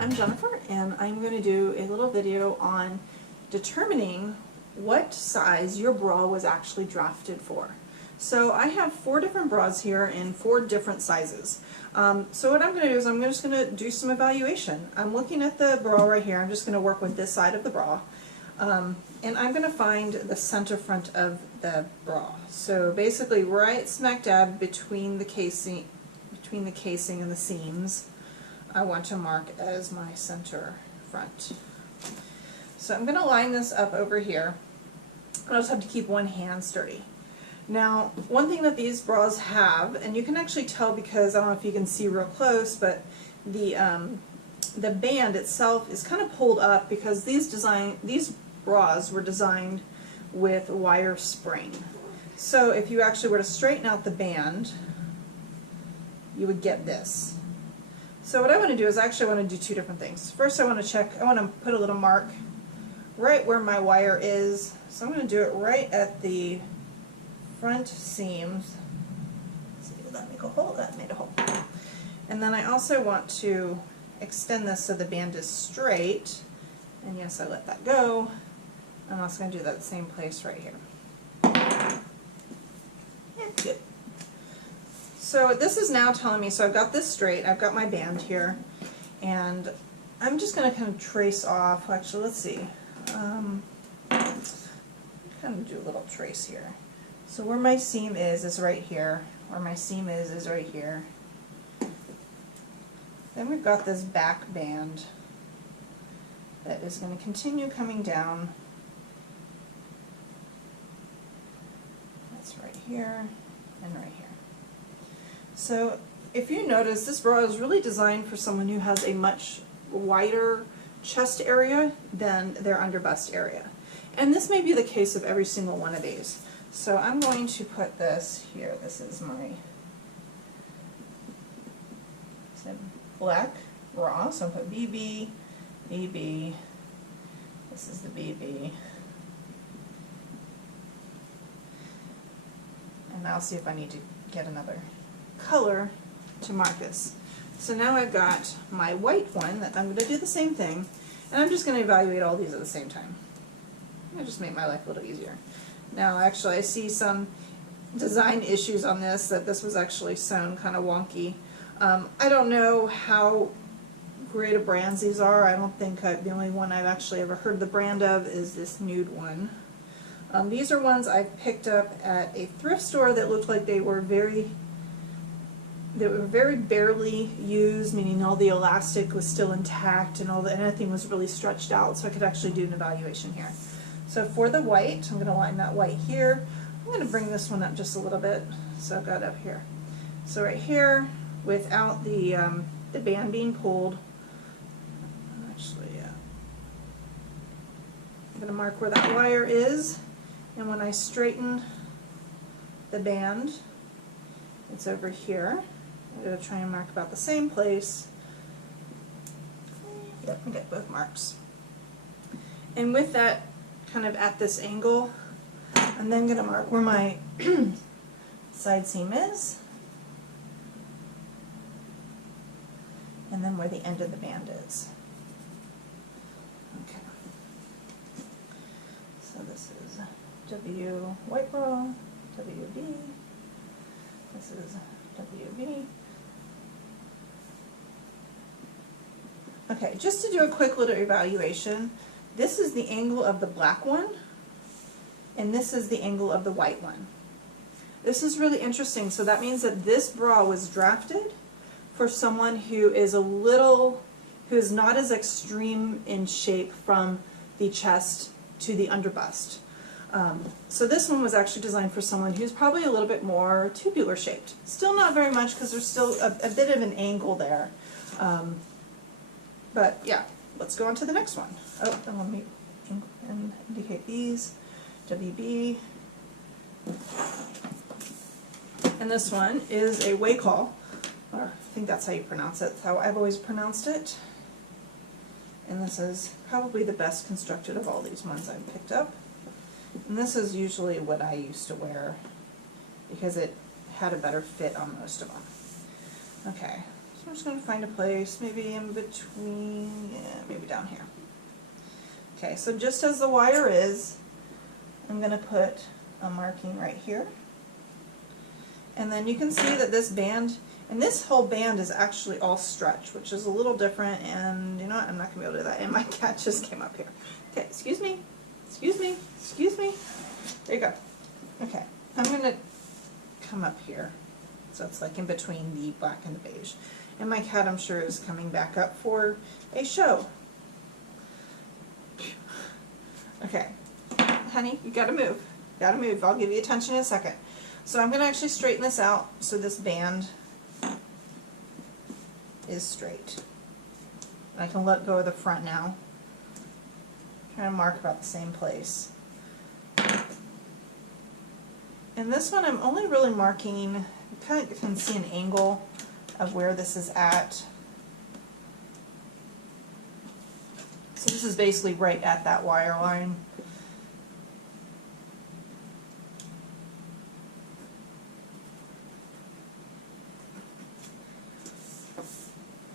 I'm Jennifer, and I'm going to do a little video on determining what size your bra was actually drafted for. So I have 4 different bras here in 4 different sizes. So what I'm going to do is I'm just going to do some evaluation. I'm looking at the bra right here. I'm just going to work with this side of the bra. And I'm going to find the center front of the bra. So basically right smack dab between the casing and the seams, I want to mark as my center front. So I'm going to line this up over here. I just have to keep one hand sturdy. Now, one thing that these bras have, and you can actually tell because I don't know if you can see real close, but the band itself is kind of pulled up because these bras were designed with wire spring. So if you actually were to straighten out the band, you would get this. So what I want to do is actually I want to do 2 different things. First I want to put a little mark right where my wire is. So I'm going to do it right at the front seams. Let's see, will that make a hole? That made a hole. And then I also want to extend this so the band is straight. And yes, I let that go. I'm also going to do that same place right here. Yeah, good. So this is now telling me, so I've got this straight, I've got my band here, and I'm just going to kind of trace off, actually let's see, kind of do a little trace here. So where my seam is right here, where my seam is right here. Then we've got this back band that is going to continue coming down. That's right here and right here. So if you notice, this bra is really designed for someone who has a much wider chest area than their under bust area. And this may be the case of every single one of these. So I'm going to put this here. This is my black bra. So I'll put BB, BB. This is the BB. And I'll see if I need to get another color to mark this. So now I've got my white one that I'm going to do the same thing, and I'm just going to evaluate all these at the same time. It'll just make my life a little easier. Now actually I see some design issues on this, that this was actually sewn kind of wonky. I don't know how great of brands these are. I don't think the only one I've actually ever heard the brand of is this nude one. These are ones I picked up at a thrift store that looked like they were very barely used, meaning all the elastic was still intact and anything was really stretched out, so I could actually do an evaluation here. So for the white, I'm going to line that white here. I'm going to bring this one up just a little bit, so I've got it up here. So right here, without the band being pulled, actually, I'm going to mark where that wire is, and when I straighten the band, it's over here. I'm going to try and mark about the same place. Yep, I get both marks. And with that kind of at this angle, I'm then going to mark where my side seam is, and then where the end of the band is. Okay. So this is W white bra, WB. This is WB. Okay, just to do a quick little evaluation, this is the angle of the black one, and this is the angle of the white one. This is really interesting. So that means that this bra was drafted for someone who is not as extreme in shape from the chest to the underbust. So this one was actually designed for someone who's probably a little bit more tubular shaped. Still not very much because there's still a bit of an angle there. But yeah, let's go on to the next one. Oh, and let me indicate these. WB. And this one is a wake haul, or I think that's how you pronounce it. That's how I've always pronounced it. And this is probably the best constructed of all these ones I've picked up. And this is usually what I used to wear because it had a better fit on most of them. Okay, So I'm just going to find a place, maybe in between, yeah, maybe down here. Okay, so just as the wire is, I'm going to put a marking right here. And then you can see that this band, and this whole band is actually all stretch, which is a little different, and you know what, I'm not going to be able to do that, and my cat just came up here. Okay, excuse me, excuse me, excuse me. There you go. Okay, I'm going to come up here, so it's like in between the black and the beige. And my cat, I'm sure, is coming back up for a show. Okay, honey, you gotta move. Gotta move. I'll give you attention in a second. So I'm going to actually straighten this out so this band is straight. I can let go of the front now. I'm trying to mark about the same place. And this one I'm only really marking, you kind of can see an angle of where this is at. So this is basically right at that wire line.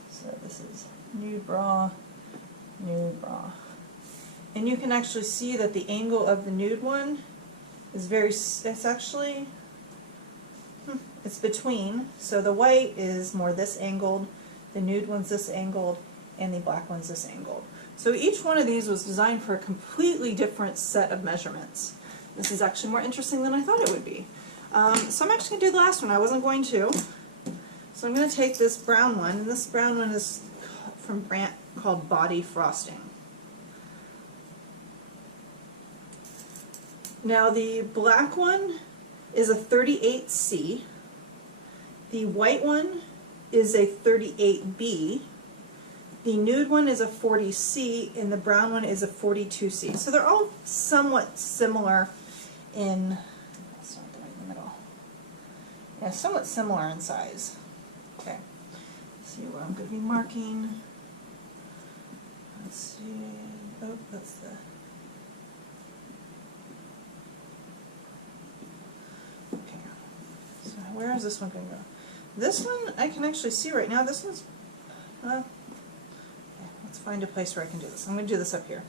So this is nude bra, nude bra. And you can actually see that the angle of the nude one is very, it's actually, it's between. So the white is more this angled, the nude one's this angled, and the black one's this angled. So each one of these was designed for a completely different set of measurements. This is actually more interesting than I thought it would be. So I'm actually going to do the last one. I wasn't going to. So I'm going to take this brown one, and this brown one is from a brand called Body Frosting. Now the black one is a 38C, the white one is a 38B, the nude one is a 40C, and the brown one is a 42C. So they're all somewhat similar in, that's not the right in the middle, yeah, somewhat similar in size. Okay, let's see what I'm going to be marking. Let's see, oh, that's the, okay, so where is this one going to go? This one I can actually see right now. This one's, okay, let's find a place where I can do this. I'm going to do this up here.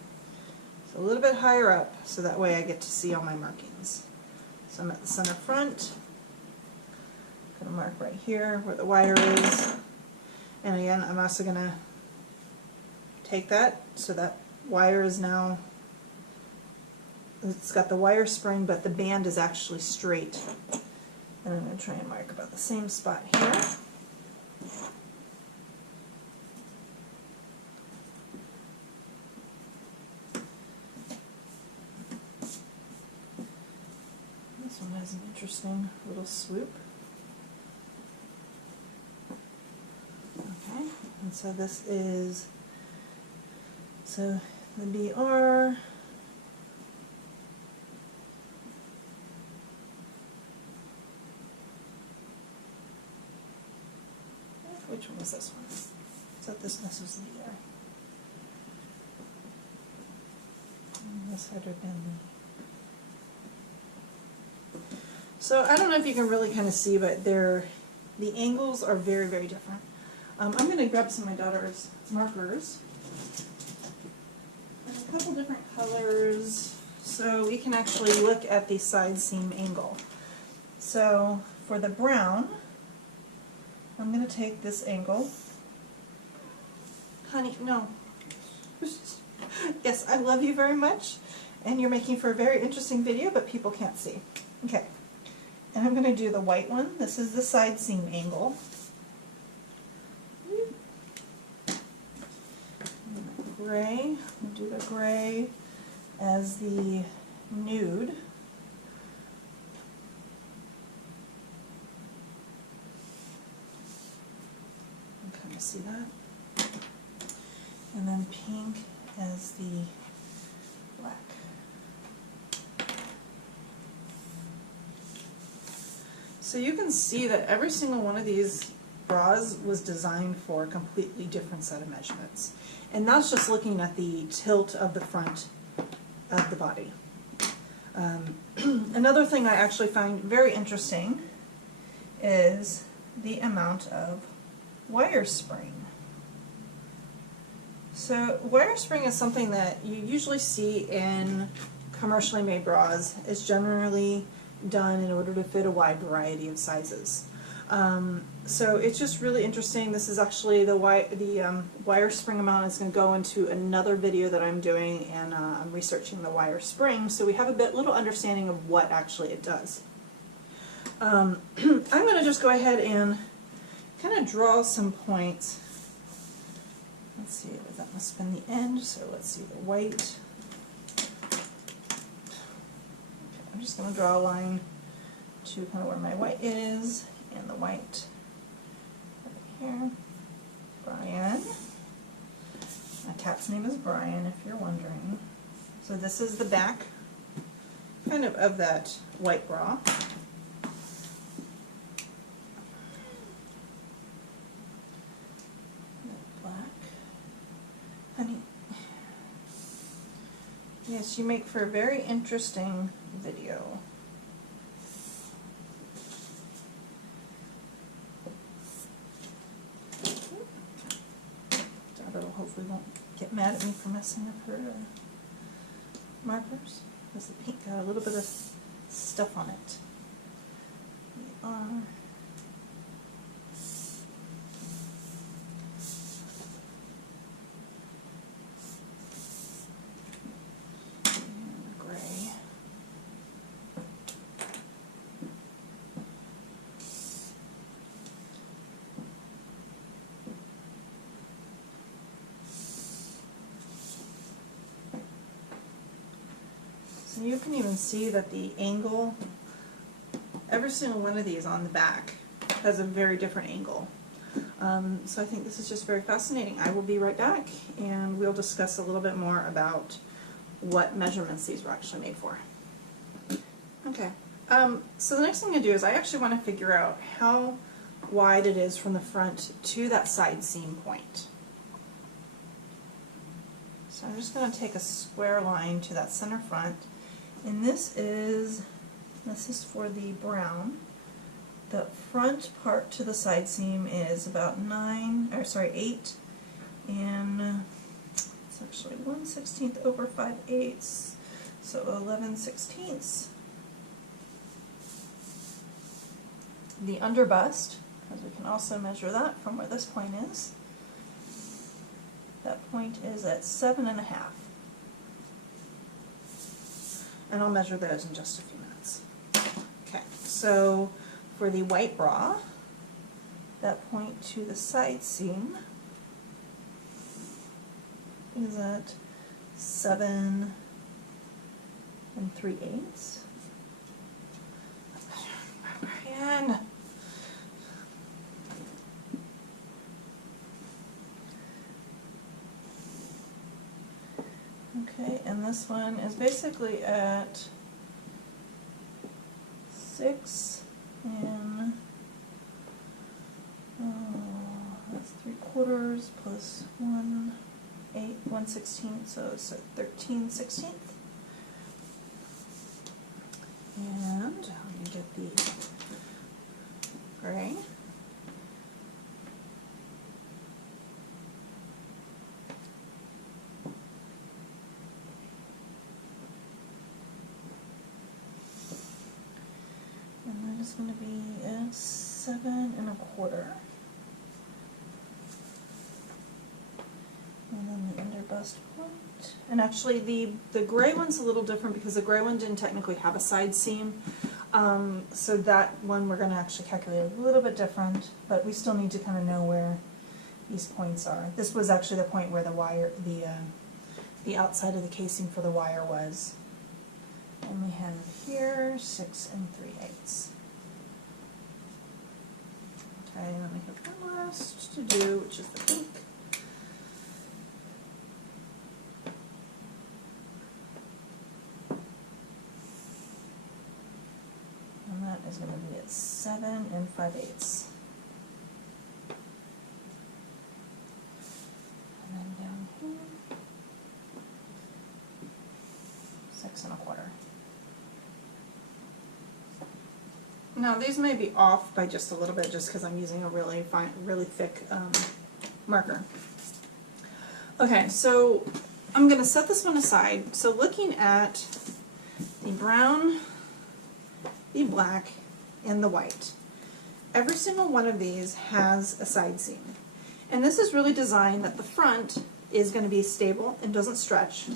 So a little bit higher up, so that way I get to see all my markings. So I'm at the center front. I'm going to mark right here where the wire is. And again, I'm also going to take that, so that wire is now, it's got the wire spring, but the band is actually straight. And I'm going to try and mark about the same spot here. This one has an interesting little swoop. Okay, and so this is, so the BR, which one was this one? So this was the BR. And this had been. So I don't know if you can really kind of see, but the angles are very, very different. I'm going to grab some of my daughter's markers. There's a couple different colors, so we can actually look at the side seam angle. So for the brown, I'm going to take this angle. Honey, no. Yes, I love you very much, and you're making for a very interesting video, but people can't see. Okay, and I'm going to do the white one. This is the side seam angle. Gray, we'll do the gray as the nude. You can kind of see that. And then pink as the black. So you can see that every single one of these bras was designed for a completely different set of measurements. And that's just looking at the tilt of the front of the body. Another thing I actually find very interesting is the amount of wire spring. So wire spring is something that you usually see in commercially made bras. It's generally done in order to fit a wide variety of sizes. So it's just really interesting. This is actually the wire spring amount is going to go into another video that I'm doing, and I'm researching the wire spring, so we have a little understanding of what actually it does. I'm going to just go ahead and kind of draw some points. Let's see, that must have been the end, so let's see the white. Okay, I'm just going to draw a line to kind of where my white is, and the white right here. Brian. My cat's name is Brian, if you're wondering. So this is the back kind of that white bra. Honey. Yes, you make for a very interesting video. Daughter hopefully won't get mad at me for messing up her markers. Because the pink got a little bit of stuff on it. We are so you can even see that the angle, every single one of these on the back has a very different angle. So I think this is just very fascinating. I will be right back and we'll discuss a little bit more about what measurements these were actually made for. Okay, so the next thing to do is I actually want to figure out how wide it is from the front to that side seam point. So I'm just going to take a square line to that center front. And this is for the brown. The front part to the side seam is about 8, and it's actually 1/16 over 5/8, so 11/16. The underbust, because we can also measure that from where this point is. That point is at 7.5. And I'll measure those in just a few minutes. Okay, so for the white bra, that point to the side seam is at 7 3/8. Brian. Okay, and this one is basically at 6 and that's 3/4 plus 1/8, 1/16, so it's at 13/16. And let me get the gray. Is going to be at 7 1/4, and then the underbust point. And actually, the gray one's a little different because the gray one didn't technically have a side seam, so that one we're going to actually calculate a little bit different. But we still need to kind of know where these points are. This was actually the point where the wire, the outside of the casing for the wire was. And we have here 6 3/8. Okay, then we have one last to do, which is the pink. And that is going to be at 7 5/8. And then down here, 6 1/4. Now these may be off by just a little bit just because I'm using a really fine, really thick marker. Okay, so I'm going to set this one aside. So looking at the brown, the black, and the white, every single one of these has a side seam. And this is really designed that the front is going to be stable and doesn't stretch,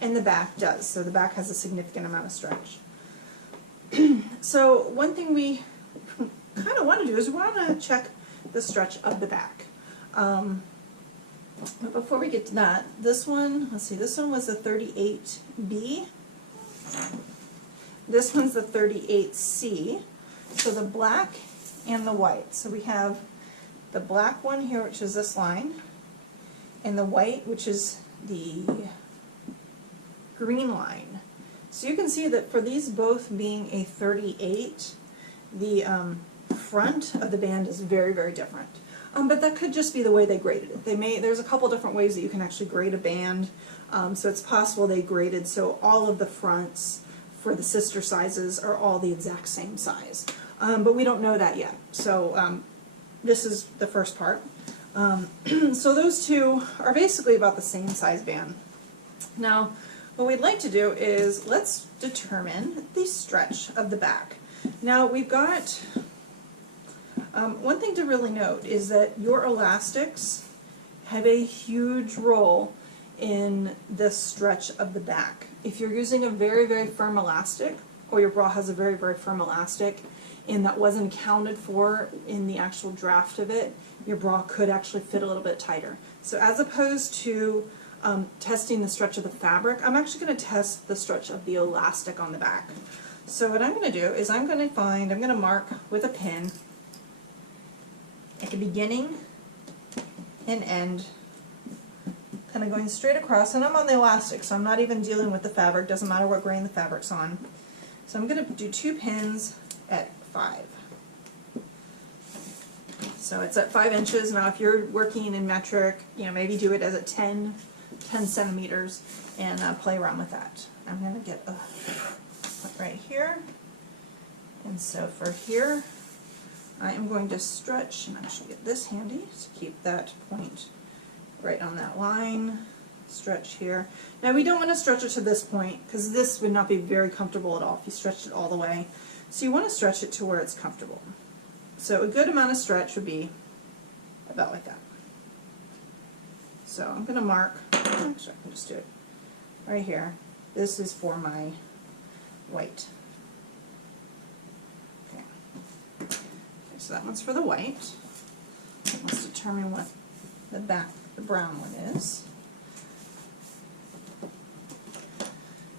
and the back does. So the back has a significant amount of stretch. So one thing we kind of want to do is we want to check the stretch of the back. But before we get to that, this one, let's see, this one was a 38B. This one's the 38C. So the black and the white. So we have the black one here, which is this line, and the white, which is the green line. So you can see that for these both being a 38, the front of the band is very, very different. But that could just be the way they graded it. There's a couple different ways that you can actually grade a band. So it's possible they graded so all of the fronts for the sister sizes are all the exact same size. But we don't know that yet. So this is the first part. So those two are basically about the same size band. Now, what we'd like to do is let's determine the stretch of the back. Now we've got, one thing to really note is that your elastics have a huge role in the stretch of the back. If you're using a very, very firm elastic, or your bra has a very, very firm elastic, and that wasn't accounted for in the actual draft of it, your bra could actually fit a little bit tighter. So as opposed to testing the stretch of the fabric, I'm actually going to test the stretch of the elastic on the back. So what I'm going to do is I'm going to mark with a pin at the beginning and end, kind of going straight across, and I'm on the elastic, so I'm not even dealing with the fabric, doesn't matter what grain the fabric's on. So I'm going to do 2 pins at 5. So it's at 5 inches. Now if you're working in metric, maybe do it as a 10 centimeters and play around with that. I'm going to get a point right here, and so for here I am going to stretch and actually get this handy to keep that point right on that line. Stretch here. Now we don't want to stretch it to this point because this would not be very comfortable at all if you stretched it all the way. So you want to stretch it to where it's comfortable. So a good amount of stretch would be about like that. So I'm going to mark, actually I can just do it right here. This is for my white. Okay. So that one's for the white. Let's determine what the brown one is.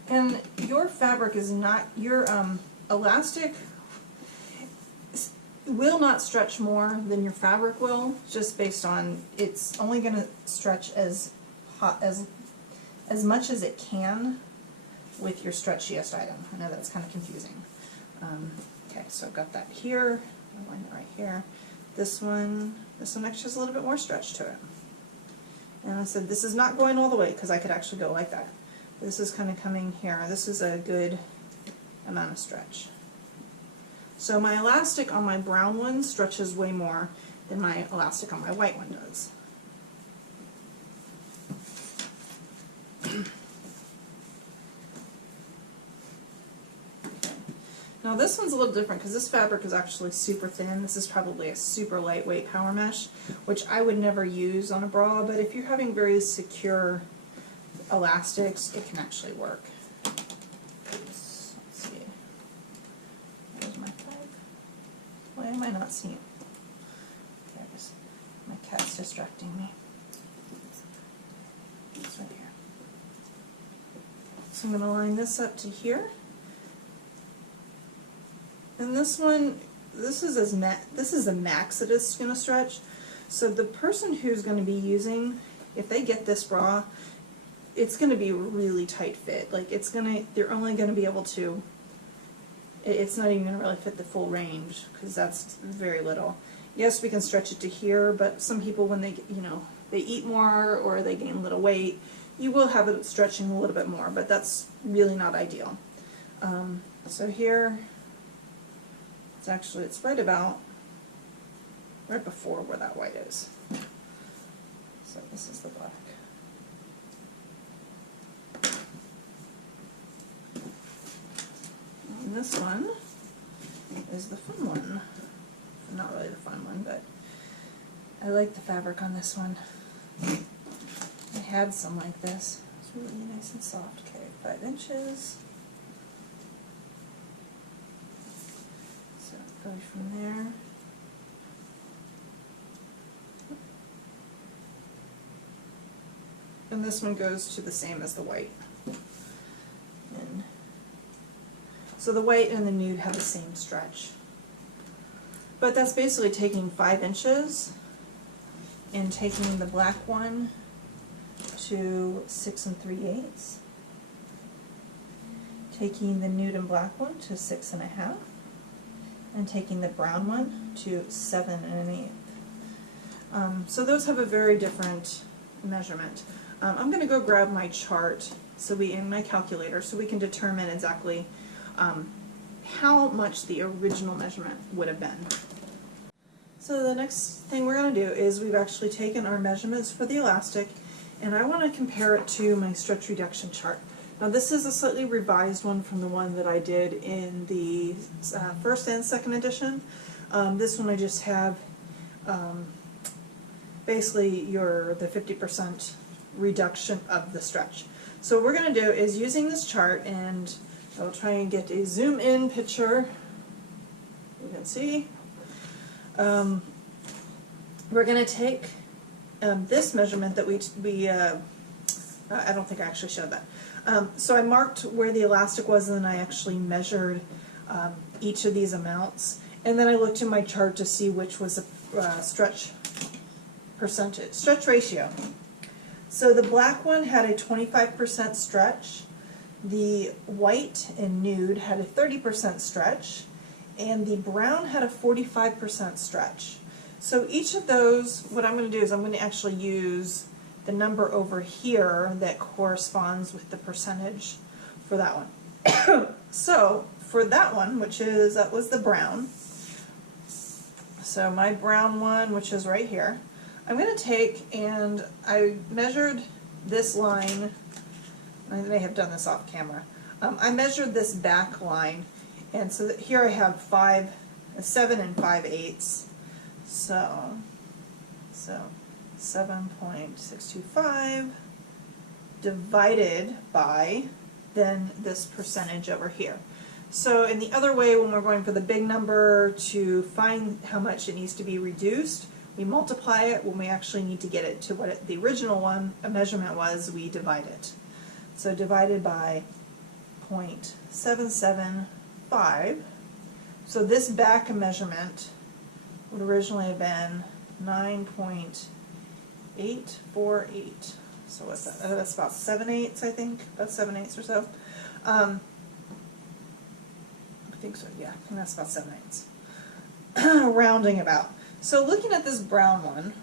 And your fabric is not, your elastic will not stretch more than your fabric will, just based on it's only going to stretch as much as it can with your stretchiest item. I know that's kind of confusing. Okay, so I've got that here, I'll line it right here. This one actually has a little bit more stretch to it. And I said this is not going all the way because I could actually go like that. This is kind of coming here. This is a good amount of stretch. So my elastic on my brown one stretches way more than my elastic on my white one does. Now this one's a little different because this fabric is actually super thin. This is probably a super lightweight power mesh, which I would never use on a bra, but if you're having very secure elastics, it can actually work. Let's see. There's my tag. Why am I not seeing it? There it is. My cat's distracting me. It's right here. So I'm going to line this up to here. And this one, this is the max that it's going to stretch. So the person who's going to be using, if they get this bra, it's going to be a really tight fit. Like they're only going to be able to, it's not even going to really fit the full range because that's very little. Yes, we can stretch it to here, but some people when they, they eat more or they gain a little weight, you will have it stretching a little bit more, but that's really not ideal. So here, it's right about, right before where that white is. So this is the black. And this one is the fun one. Not really the fun one, but I like the fabric on this one. I had some like this. It's really nice and soft. Okay, 5 inches. So it goes from there. And this one goes to the same as the white. And so the white and the nude have the same stretch. But that's basically taking 5 inches and taking the black one to 6 3/8, taking the nude and black one to 6 1/2, and taking the brown one to 7 1/8. So those have a very different measurement. I'm going to go grab my chart and my calculator so we can determine exactly how much the original measurement would have been. So the next thing we're going to do is we've actually taken our measurements for the elastic, and I want to compare it to my stretch reduction chart. Now this is a slightly revised one from the one that I did in the first and second edition. This one I just have basically the 50% reduction of the stretch. So what we're going to do is using this chart, and I'll try and get a zoom in picture. You can see. We're going to take this measurement that I don't think I actually showed that. So I marked where the elastic was, and then I actually measured each of these amounts, and then I looked in my chart to see which was a stretch ratio. So the black one had a 25% stretch, the white and nude had a 30% stretch, and the brown had a 45% stretch. So each of those, what I'm going to do is I'm going to actually use the number over here that corresponds with the percentage for that one. So for that one, that was the brown, so my brown one, which is right here, I'm going to take, and I measured this line. I may have done this off camera. I measured this back line, and so that here I have 7 5/8. So 7.625 divided by then this percentage over here. So in the other way, when we're going for the big number to find how much it needs to be reduced, we multiply it. When we actually need to get it to what the original one measurement was, we divide it. So divided by 0.775. So this back measurement would originally have been 9.848. So what's that? That's about 7/8, I think. About 7/8 or so. I think so, yeah. And that's about 7/8. Rounding about. So looking at this brown one,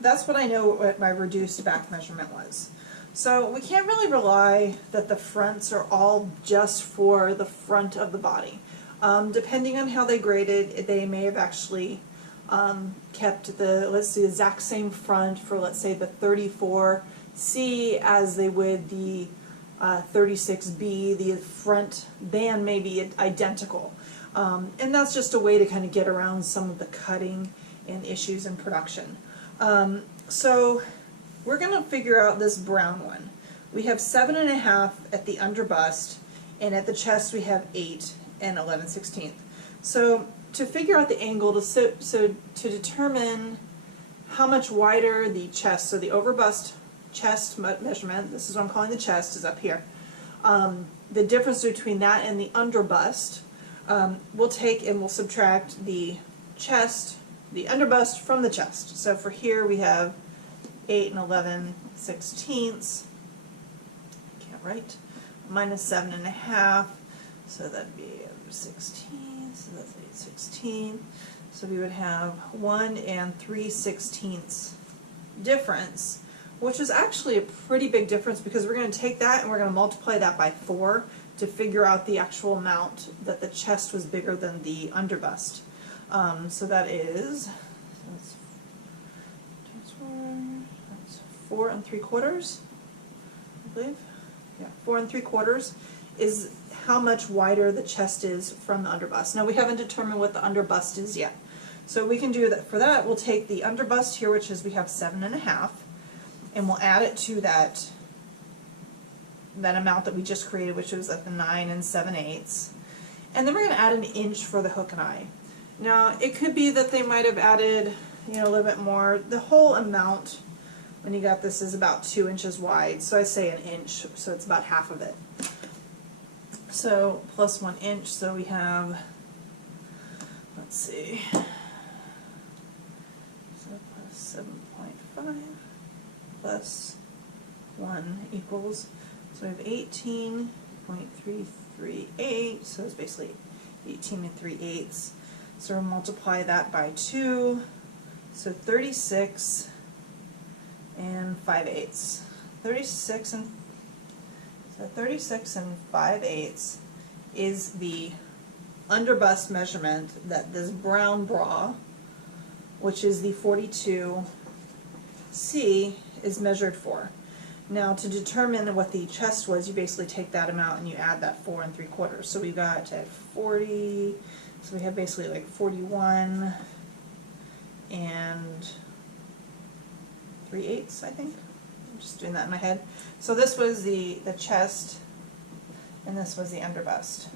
that's what I know what my reduced back measurement was. So we can't really rely that the fronts are all just for the front of the body. Depending on how they graded, they may have actually kept the exact same front for, let's say, the 34C as they would the 36B. The front band may be identical. And that's just a way to kind of get around some of the cutting and issues in production. So we're going to figure out this brown one. We have 7 1/2 at the under bust, and at the chest we have 8 11/16. So to figure out the angle, to determine how much wider the chest, so the over bust chest measurement, this is what I'm calling the chest, is up here. The difference between that and the under bust, we'll take and we'll subtract the chest, the under bust from the chest. So for here we have 8 11/16. Can't write. Minus 7 1/2. So that'd be 16. So that's 8/16. So we would have 1 3/16 difference, which is actually a pretty big difference, because we're going to take that and we're going to multiply that by 4 to figure out the actual amount that the chest was bigger than the underbust. So that is, that's 4 3/4, I believe. Yeah, 4 3/4 is how much wider the chest is from the underbust. Now we haven't determined what the underbust is yet. So we can do that. For that, we'll take the underbust here, which is we have 7 1/2, and we'll add it to that amount that we just created, which was at the 9 7/8. And then we're going to add an inch for the hook and eye. Now it could be that they might have added, a little bit more. The whole amount when you got this is about 2 inches wide, so I say an inch, so it's about half of it. So plus 1 inch, so we have, let's see, so plus 7.5 plus 1 equals, so we have 18.338, so it's basically 18 3/8. So we'll multiply that by 2, so 36 5/8. 36 and 5/8 is the underbust measurement that this brown bra, which is the 42C, is measured for. Now to determine what the chest was, you basically take that amount and you add that 4 3/4. So we got at 40, so we have basically like 41 and 3/8, I think. I'm just doing that in my head. So this was the chest, and this was the underbust.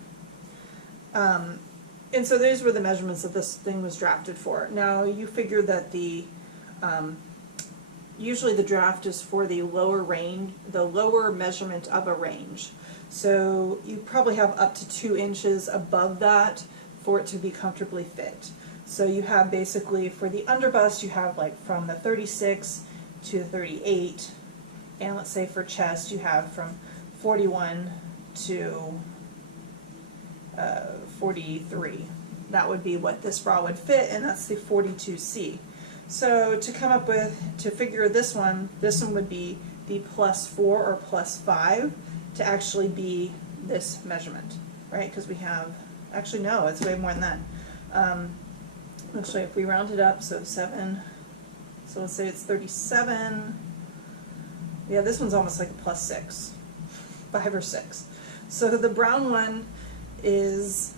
And so these were the measurements that this thing was drafted for. Now you figure that the usually the draft is for the lower range, the lower measurement of a range. So you probably have up to 2 inches above that for it to be comfortably fit. So you have basically for the underbust, you have like from the 36 to the 38, and let's say for chest you have from 41 to 43. That would be what this bra would fit, and that's the 42C. So to come up with, to figure this one would be the +4 or +5 to actually be this measurement, right? Because we have, actually no, it's way more than that. Actually, if we round it up, so 7, so let's say it's 37. Yeah, this one's almost like a +6, 5 or 6. So the brown one is,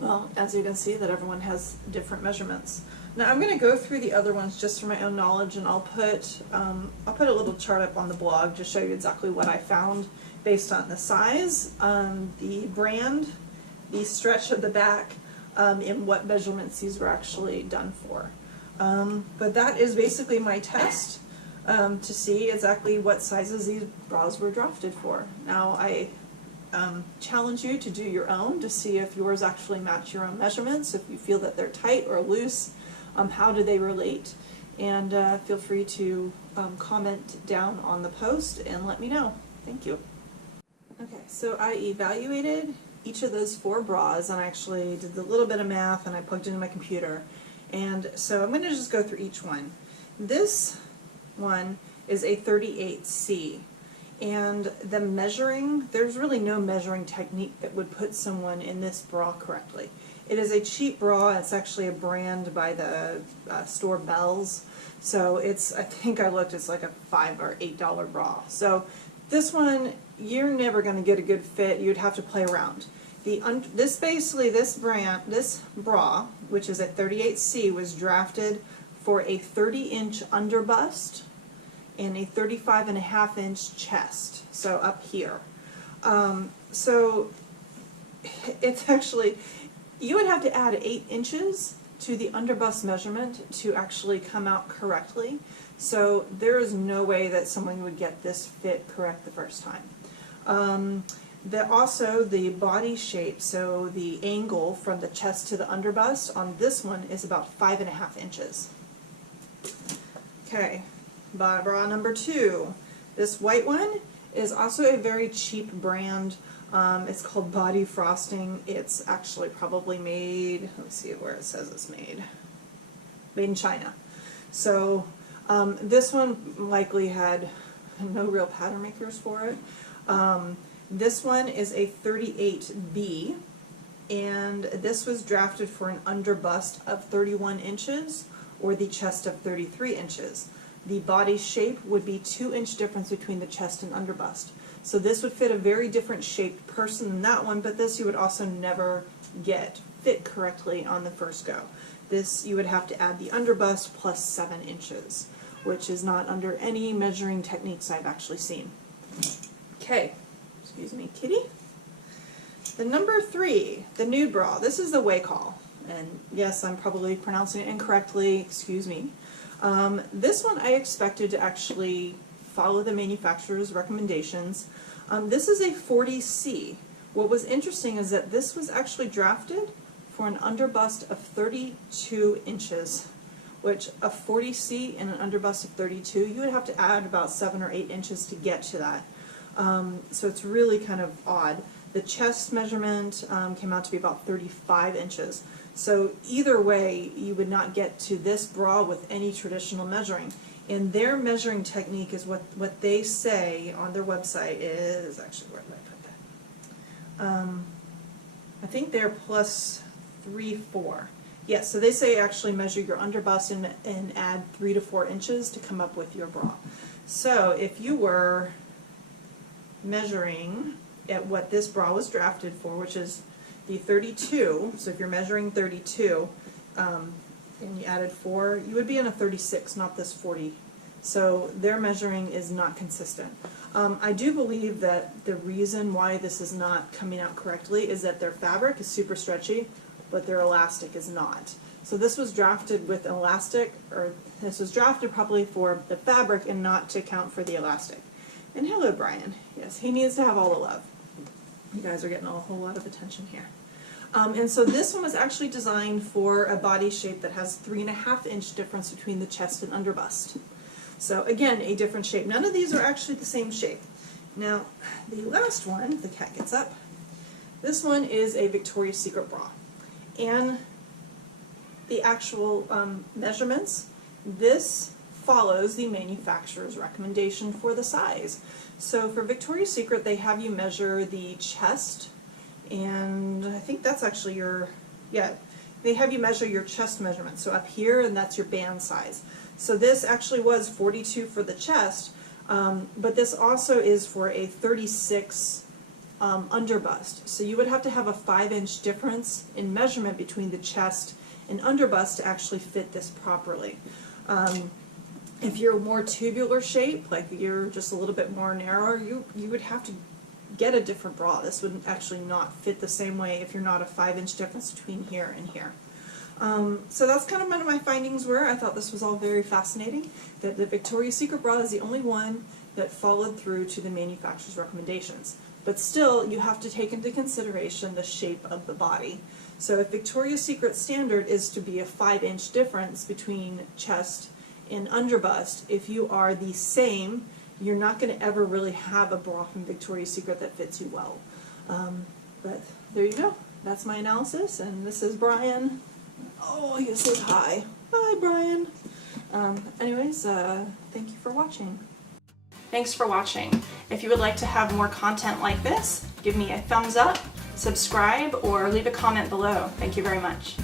well, as you can see that everyone has different measurements. Now I'm going to go through the other ones just for my own knowledge, and I'll put a little chart up on the blog to show you exactly what I found based on the size, the brand, the stretch of the back, and what measurements these were actually done for. But that is basically my test to see exactly what sizes these bras were drafted for. Now I challenge you to do your own to see if yours actually match your own measurements, if you feel that they're tight or loose, how do they relate, and feel free to comment down on the post and let me know. Thank you. Okay, so I evaluated each of those 4 bras, and I actually did a little bit of math and I plugged it into my computer, and so I'm going to just go through each one. This one is a 38C. And the measuring, there's really no measuring technique that would put someone in this bra correctly. It is a cheap bra. It's actually a brand by the store Bell's. So it's, I think I looked, it's like a $5 or $8 bra. So this one, you're never going to get a good fit. You'd have to play around. This brand, this bra, which is a 38C, was drafted for a 30-inch underbust and a 35.5-inch chest, so up here. So it's actually, you would have to add 8 inches to the underbust measurement to actually come out correctly. So there is no way that someone would get this fit correct the first time. Also the body shape, so the angle from the chest to the underbust on this one is about 5.5 inches. Okay. Bra number 2. This white one is also a very cheap brand. It's called Body Frosting. It's actually probably made, let's see where it says it's made in China. So this one likely had no real pattern makers for it. This one is a 38B, and this was drafted for an under bust of 31 inches or the chest of 33 inches. The body shape would be 2-inch difference between the chest and under bust. So this would fit a very different shaped person than that one, but this you would also never get fit correctly on the first go. This you would have to add the under bust plus 7 inches, which is not under any measuring techniques I've actually seen. Okay, excuse me, kitty. The number 3, the nude bra. This is the Waycall, and yes, I'm probably pronouncing it incorrectly, excuse me. This one I expected to actually follow the manufacturer's recommendations. This is a 40C. What was interesting is that this was actually drafted for an under bust of 32 inches, which a 40C and an under bust of 32, you would have to add about 7 or 8 inches to get to that. So it's really kind of odd. The chest measurement came out to be about 35 inches. So either way, you would not get to this bra with any traditional measuring. And their measuring technique is what they say on their website is, actually, where did I put that? I think they're plus 3, 4. Yes, so they say actually measure your under bust and add 3 to 4 inches to come up with your bra. So if you were measuring at what this bra was drafted for, which is the 32, so if you're measuring 32 and you added 4, you would be in a 36, not this 40. So their measuring is not consistent. I do believe that the reason why this is not coming out correctly is that their fabric is super stretchy, but their elastic is not. So this was drafted with elastic, or this was drafted probably for the fabric and not to account for the elastic. And hello, Brian. Yes, he needs to have all the love. You guys are getting a whole lot of attention here. And so this one was actually designed for a body shape that has 3.5-inch difference between the chest and under bust. So again, a different shape. None of these are actually the same shape. Now, the last one, the cat gets up, this one is a Victoria's Secret bra. And the actual measurements, this follows the manufacturer's recommendation for the size. So for Victoria's Secret, they have you measure the chest, and I think that's actually your, yeah, they have you measure your chest measurement. So up here, and that's your band size. So this actually was 42 for the chest, but this also is for a 36 under bust. So you would have to have a 5-inch difference in measurement between the chest and under bust to actually fit this properly. If you're more tubular shape, like you're just a little bit more narrow, you would have to get a different bra. This would actually not fit the same way if you're not a 5-inch difference between here and here. So that's kind of what my findings were. I thought this was all very fascinating, that the Victoria's Secret bra is the only one that followed through to the manufacturer's recommendations. But still, you have to take into consideration the shape of the body. So if Victoria's Secret standard is to be a 5-inch difference between chest and under bust, if you are the same, you're not going to ever really have a bra from Victoria's Secret that fits you well. But there you go. That's my analysis, and this is Brian. Oh, he says hi. Hi, Brian. Anyways, thank you for watching. Thanks for watching. If you would like to have more content like this, give me a thumbs up, subscribe, or leave a comment below. Thank you very much.